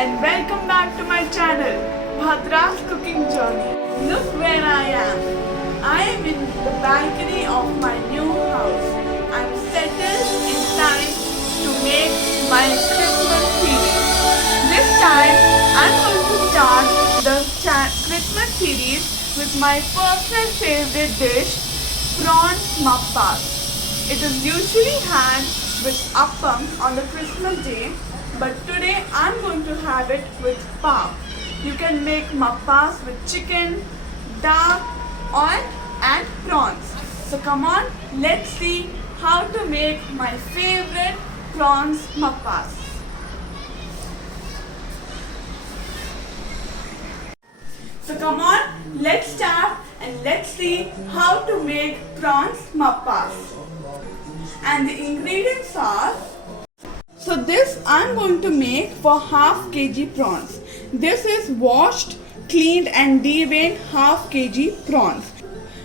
and welcome back to my channel, Bhadra's Cooking Journey. Look where I am. I am in the balcony of my new house. I'm settled in time to make my Christmas series. This time I'm going to start the Christmas series with my personal favorite dish, prawns mappas. It is usually had with appam on the Christmas day, but today I'm going to have it with pap. You can make mappas with chicken, duck, oil and prawns. So come on, let's see how to make my favorite prawns mappas. So come on, let's start and let's see how to make prawns mappas. And the ingredients are, so this I'm going to make for half kg prawns. This is washed, cleaned and deveined half kg prawns.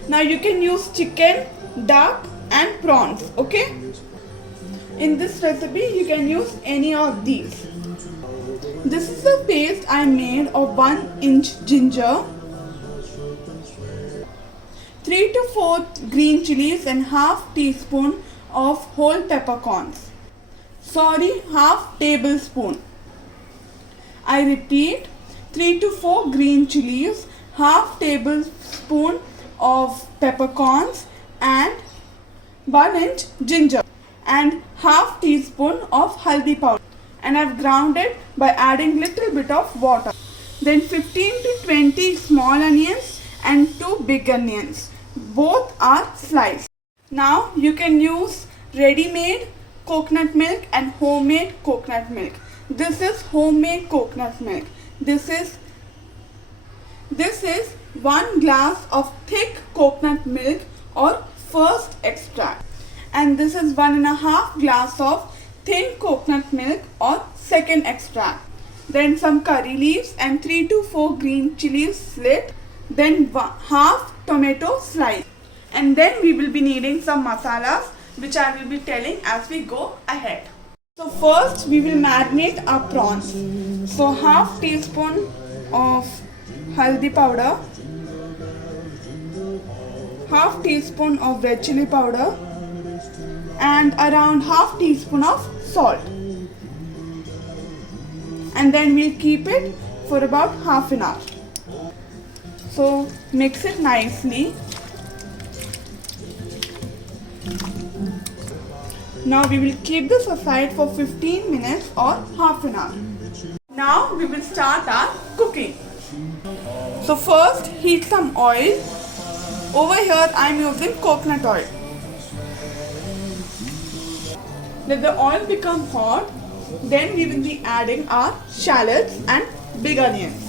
Now you can use chicken, duck and prawns, okay? In this recipe you can use any of these. This is the paste I made of 1 inch ginger, 3 to 4 green chilies and half teaspoon of whole peppercorns. Sorry, half tablespoon. I repeat, 3 to 4 green chilies, half tablespoon of peppercorns and 1 inch ginger and half teaspoon of haldi powder. And I've ground it by adding little bit of water. Then 15 to 20 small onions and 2 big onions. Both are sliced. Now you can use ready-made coconut milk and homemade coconut milk. This is homemade coconut milk. This is 1 glass of thick coconut milk or first extract. And this is 1.5 glass of thin coconut milk or second extract. Then some curry leaves and 3 to 4 green chilies slit. Then half tomato slice. And then we will be needing some masalas which I will be telling as we go ahead. So first we will marinate our prawns. So half teaspoon of haldi powder, half teaspoon of red chili powder and around half teaspoon of salt. And then we'll keep it for about half an hour. So mix it nicely. Now we will keep this aside for 15 minutes or half an hour. Now we will start our cooking. So first heat some oil. Over here I am using coconut oil. Let the oil become hot. Then we will be adding our shallots and big onions.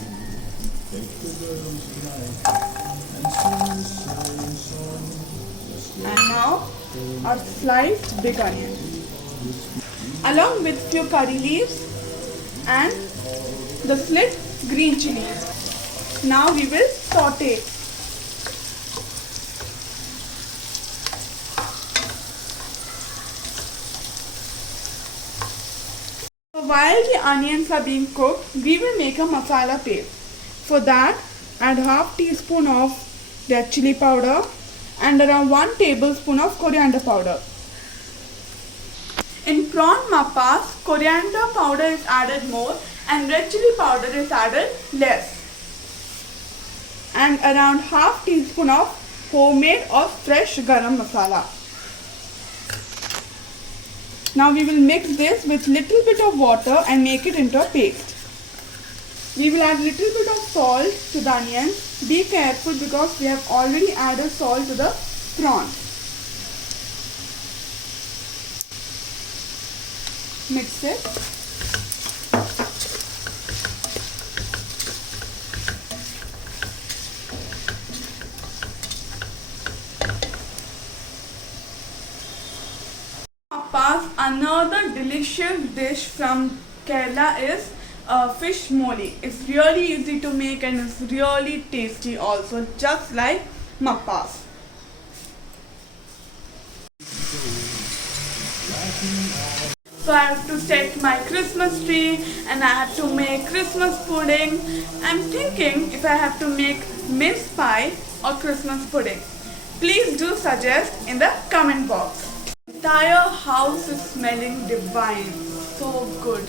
And now our sliced big onion along with few curry leaves and the slit green chilies. Now we will saute. So while the onions are being cooked, we will make a masala paste. For that, add half teaspoon of red chili powder and around 1 tablespoon of coriander powder. In prawn mappas, coriander powder is added more and red chili powder is added less. And around half teaspoon of homemade or fresh garam masala. Now we will mix this with little bit of water and make it into a paste. We will add little bit of salt to the onions. Be careful because we have already added salt to the prawns. Mix it. Another delicious dish from Kerala is fish moli. It's really easy to make and it's really tasty also, just like mappas. So I have to set my Christmas tree and I have to make Christmas pudding. I'm thinking if I have to make mince pie or Christmas pudding. Please do suggest in the comment box. The entire house is smelling divine. So good.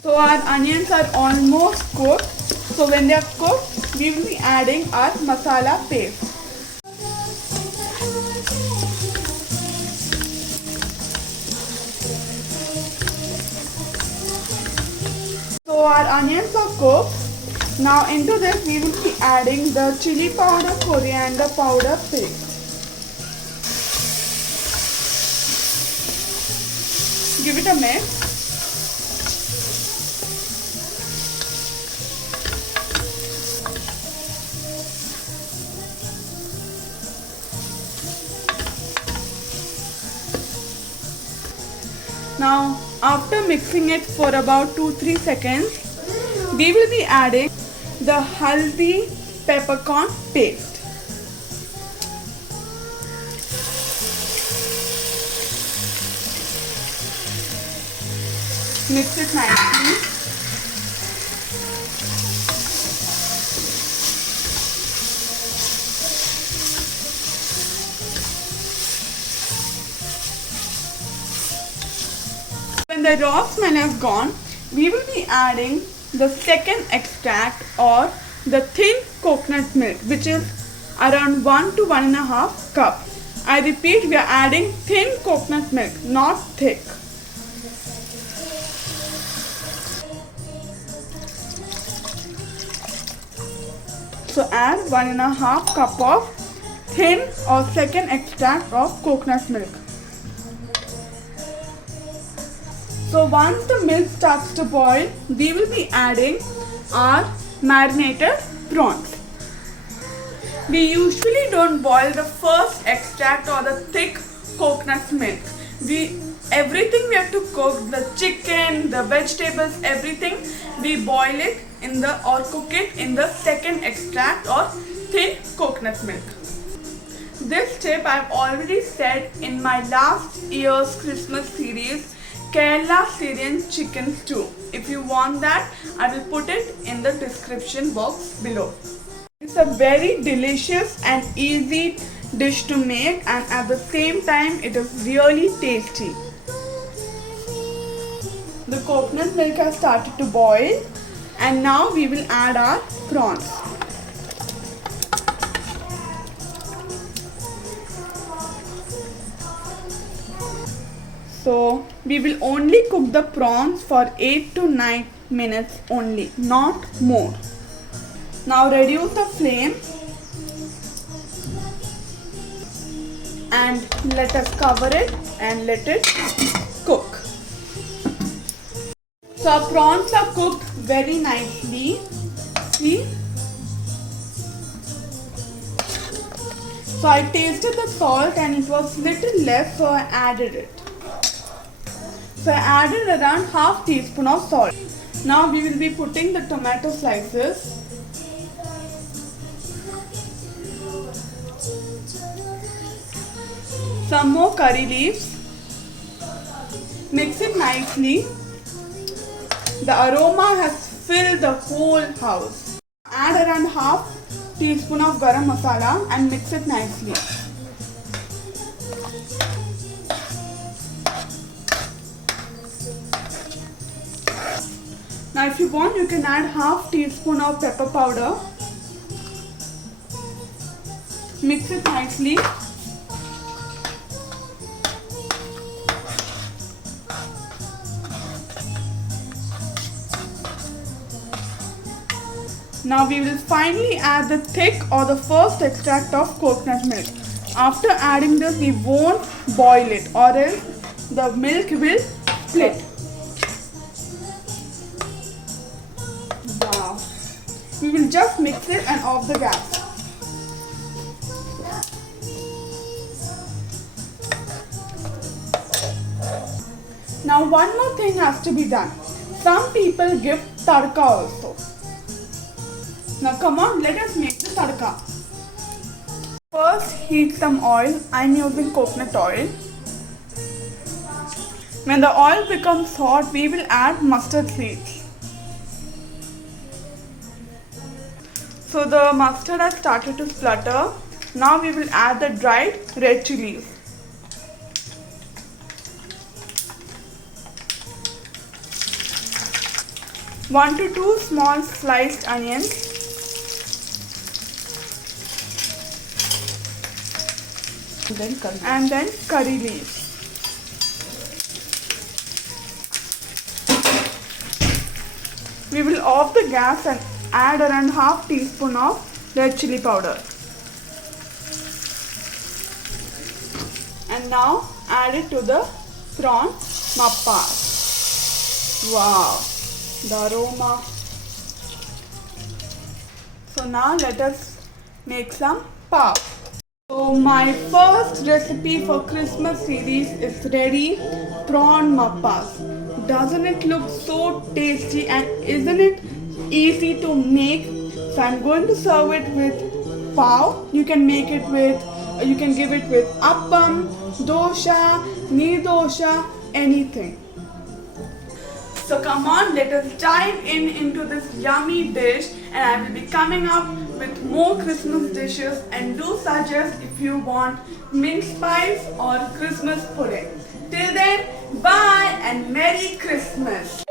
So our onions are almost cooked. So when they are cooked, we will be adding our masala paste. So our onions are cooked. Now into this we will be adding the chili powder, coriander powder paste. Give it a mix. Now after mixing it for about 2-3 seconds, we will be adding the haldi peppercorn paste. Mix it nicely. When the raw smell has gone, we will be adding the second extract or the thin coconut milk, which is around 1 to 1.5 cup. I repeat, we are adding thin coconut milk, not thick. So add 1.5 cup of thin or second extract of coconut milk. So once the milk starts to boil, we will be adding our marinated prawns. We usually don't boil the first extract or the thick coconut milk. Everything we have to cook, the chicken, the vegetables, everything, we boil it in the or cook it in the second extract or thin coconut milk. This tip I have already said in my last year's Christmas series, Kerala Syrian chicken stew. If you want that, I will put it in the description box below. It's a very delicious and easy dish to make, and at the same time it is really tasty. The coconut milk has started to boil, and now we will add our prawns. So we will only cook the prawns for 8 to 9 minutes only, not more. Now reduce the flame and let us cover it and let it cook. So our prawns are cooked very nicely. See? So I tasted the salt and it was little less, so I added it. So I added around half teaspoon of salt. Now we will be putting the tomato slices. Some more curry leaves. Mix it nicely. The aroma has filled the whole house. Add around half teaspoon of garam masala and mix it nicely. Now if you want, you can add half teaspoon of pepper powder. Mix it nicely. Now we will finally add the thick or the first extract of coconut milk. After adding this, we won't boil it or else the milk will split. Wow. We will just mix it and off the gas. Now one more thing has to be done. some people give tadka also. Now come on, let us make the tadka. First heat some oil. I am using coconut oil. When the oil becomes hot, we will add mustard seeds. So the mustard has started to splutter. Now we will add the dried red chilies. One to two small sliced onions. And then curry leaves. We will off the gas and add around half teaspoon of red chili powder. And now add it to the prawn mappas. Wow, the aroma. So now let us make some pav. So my first recipe for Christmas series is ready, prawn mappas. Doesn't it look so tasty and isn't it easy to make? So I'm going to serve it with pav. You can give it with appam, dosha, knee dosha, anything. So come on, let us dive into this yummy dish, and I will be coming up with more Christmas dishes, and do suggest if you want mince pies or Christmas pudding. Till then, bye and Merry Christmas.